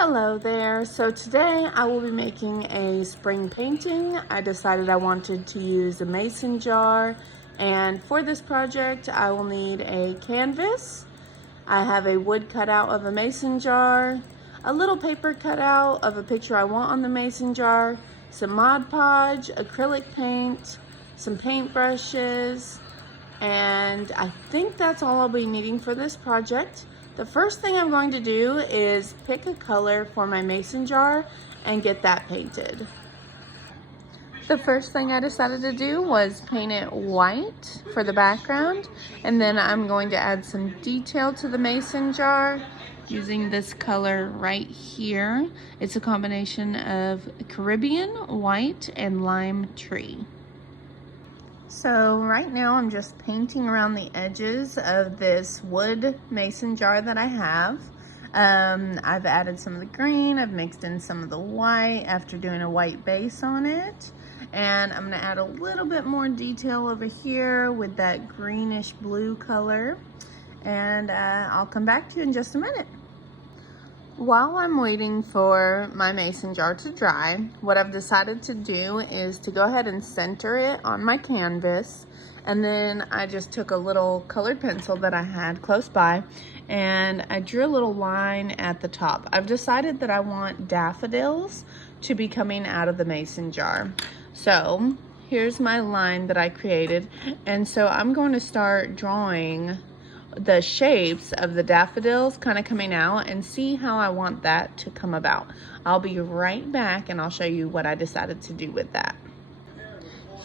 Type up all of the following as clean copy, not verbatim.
Hello there. So today I will be making a spring painting. I decided I wanted to use a mason jar, and for this project I will need a canvas. I have a wood cutout of a mason jar, a little paper cutout of a picture I want on the mason jar, some Mod Podge, acrylic paint, some paint brushes, and I think that's all I'll be needing for this project. The first thing I'm going to do is pick a color for my mason jar and get that painted. The first thing I decided to do was paint it white for the background, and then I'm going to add some detail to the mason jar using this color right here. It's a combination of Caribbean, white, and lime tree. So right now I'm just painting around the edges of this wood mason jar that I have. I've added some of the green, I've mixed in some of the white after doing a white base on it. And I'm gonna add a little bit more detail over here with that greenish blue color. And I'll come back to you in just a minute. While I'm waiting for my mason jar to dry, what I've decided to do is to go ahead and center it on my canvas. And then I just took a little colored pencil that I had close by and I drew a little line at the top. I've decided that I want daffodils to be coming out of the mason jar. So here's my line that I created. And so I'm going to start drawing the shapes of the daffodils kind of coming out and see how I want that to come about. I'll be right back and I'll show you what I decided to do with that.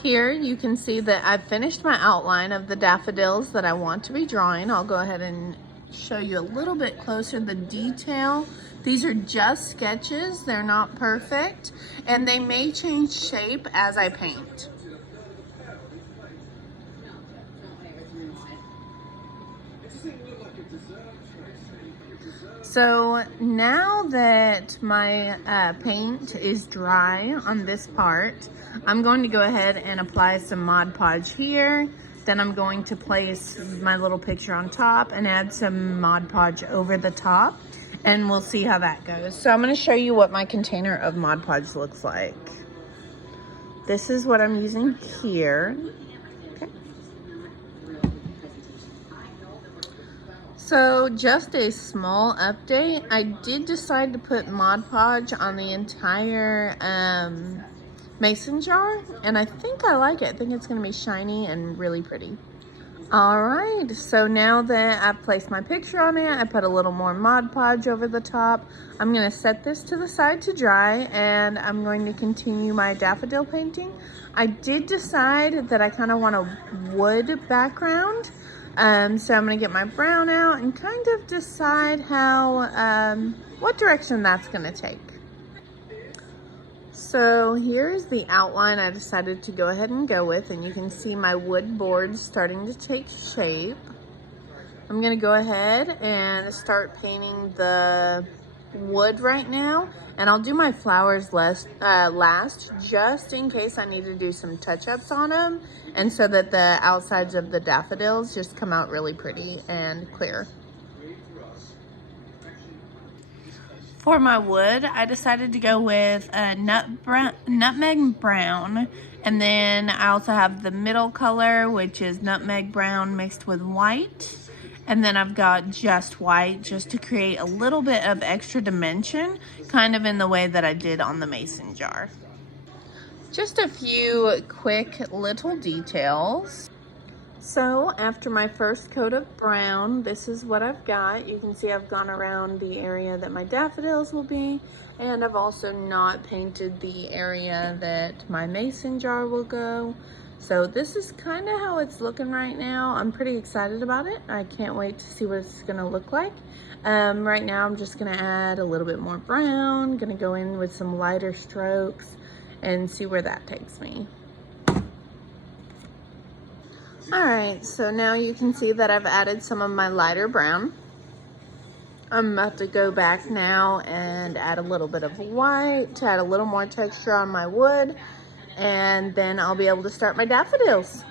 Here you can see that I've finished my outline of the daffodils that I want to be drawing. I'll go ahead and show you a little bit closer the detail. These are just sketches, they're not perfect, and they may change shape as I paint. So now that my paint is dry on this part, I'm going to go ahead and apply some Mod Podge here. Then I'm going to place my little picture on top and add some Mod Podge over the top, and we'll see how that goes. So I'm going to show you what my container of Mod Podge looks like. This is what I'm using here. So just a small update, I did decide to put Mod Podge on the entire mason jar, and I think I like it. I think it's going to be shiny and really pretty. Alright, so now that I've placed my picture on it, I put a little more Mod Podge over the top. I'm going to set this to the side to dry, and I'm going to continue my daffodil painting. I did decide that I kind of want a wood background. So I'm going to get my brown out and kind of decide how, what direction that's going to take. So here's the outline I decided to go ahead and go with, and you can see my wood boards starting to take shape. I'm going to go ahead and start painting the wood right now, and I'll do my flowers last just in case I need to do some touch-ups on them, and so that the outsides of the daffodils just come out really pretty and clear. For my wood, I decided to go with a nutmeg brown, and then I also have the middle color, which is nutmeg brown mixed with white. And then I've got just white, just to create a little bit of extra dimension, kind of in the way that I did on the mason jar. Just a few quick little details. So after my first coat of brown, this is what I've got. You can see I've gone around the area that my daffodils will be, and I've also not painted the area that my mason jar will go. So this is kind of how it's looking right now. I'm pretty excited about it. I can't wait to see what it's gonna look like. Right now I'm just gonna add a little bit more brown, gonna go in with some lighter strokes and see where that takes me. All right, so now you can see that I've added some of my lighter brown. I'm about to go back now and add a little bit of white to add a little more texture on my wood, and then I'll be able to start my daffodils.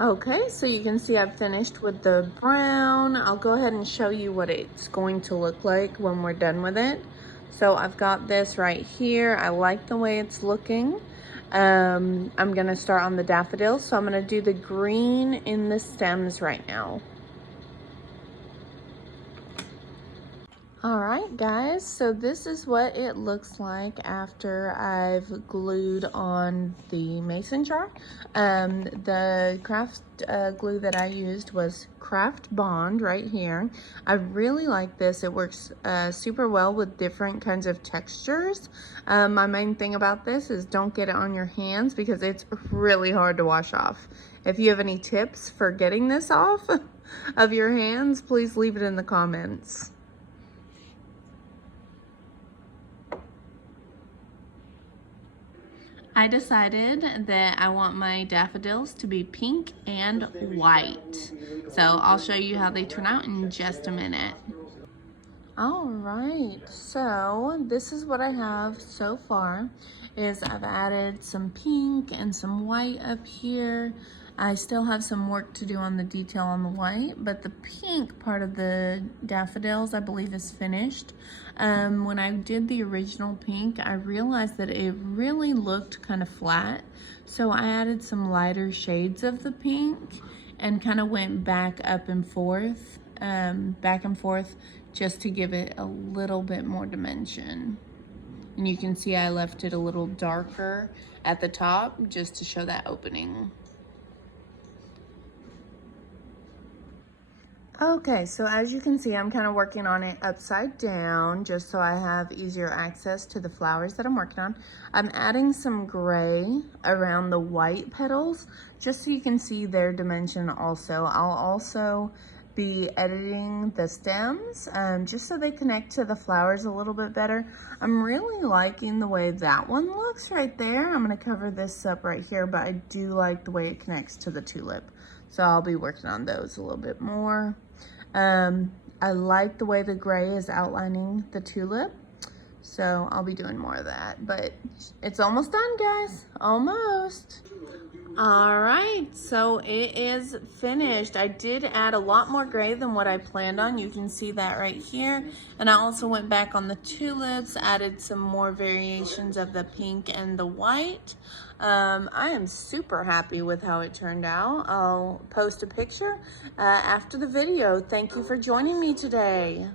Okay, so you can see I've finished with the brown. I'll go ahead and show you what it's going to look like when we're done with it. So I've got this right here. I like the way it's looking. I'm gonna start on the daffodils. So I'm gonna do the green in the stems right now. All right, guys, so this is what it looks like after I've glued on the mason jar. The craft glue that I used was Craft Bond right here. I really like this. It works super well with different kinds of textures. My main thing about this is don't get it on your hands because it's really hard to wash off. If you have any tips for getting this off of your hands, please leave it in the comments. I decided that I want my daffodils to be pink and white. So I'll show you how they turn out in just a minute. All right, so this is what I have so far is I've added some pink and some white up here. I still have some work to do on the detail on the white, but the pink part of the daffodils I believe is finished. When I did the original pink, I realized that it really looked kind of flat. So I added some lighter shades of the pink and kind of went back and forth, just to give it a little bit more dimension. And you can see I left it a little darker at the top just to show that opening. Okay, so as you can see, I'm kind of working on it upside down just so I have easier access to the flowers that I'm working on. I'm adding some gray around the white petals just so you can see their dimension also. I'll also be editing the stems just so they connect to the flowers a little bit better. I'm really liking the way that one looks right there. I'm going to cover this up right here, but I do like the way it connects to the tulip. So I'll be working on those a little bit more. I like the way the gray is outlining the tulip. So I'll be doing more of that, but it's almost done, guys, almost. All right, so it is finished. I did add a lot more gray than what I planned on. You can see that right here. And I also went back on the tulips, added some more variations of the pink and the white. I am super happy with how it turned out. I'll post a picture after the video. Thank you for joining me today.